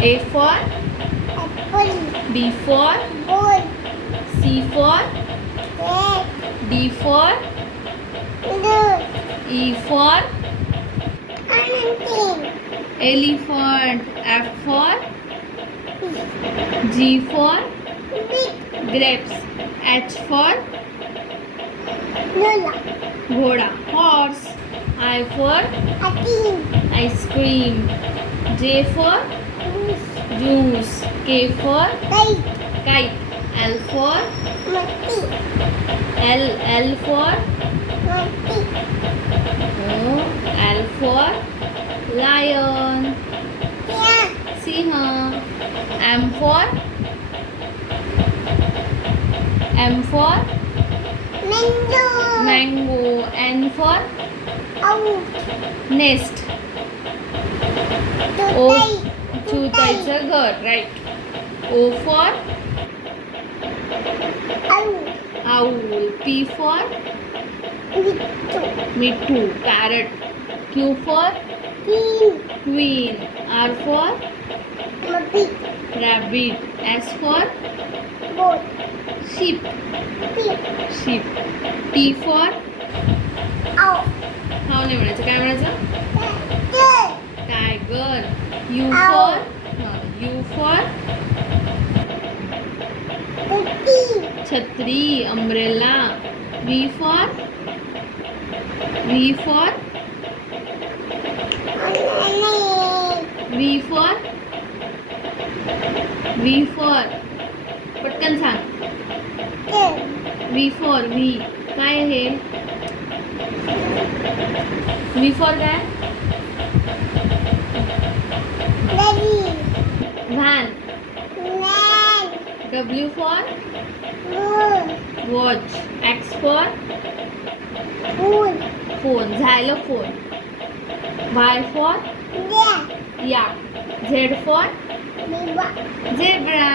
A for apple, B for ball, C for cat, D for dog, E for anything, elephant. F for G for big, grapes. H for Lola, घोड़ा horse. I for a team, ice cream. J for goose, juice. K for kite, kite. L for monkey, L for monkey, L for lion. yeah, Singh. M for mango, mango. N for owl, nest. O चुताईचं घर. Right. O for owl, owl. P for little, Mithu parrot. Q for green, queen. R for rabbit, rabbit. S for goat, sheep. pig, sheep. T for owl, हाव नाही म्हणायचं. काय म्हणायचं? dog, tiger. U Owl. for U for puppy, छत्री. umbrella. V for banana, V for पटकन सांग. dog, V for V. काय हे? V for काय? daddy, van. man, W for moon, watch. X for moon, phone. xylophone. Y for yeah, yak. Z for biba, zebra.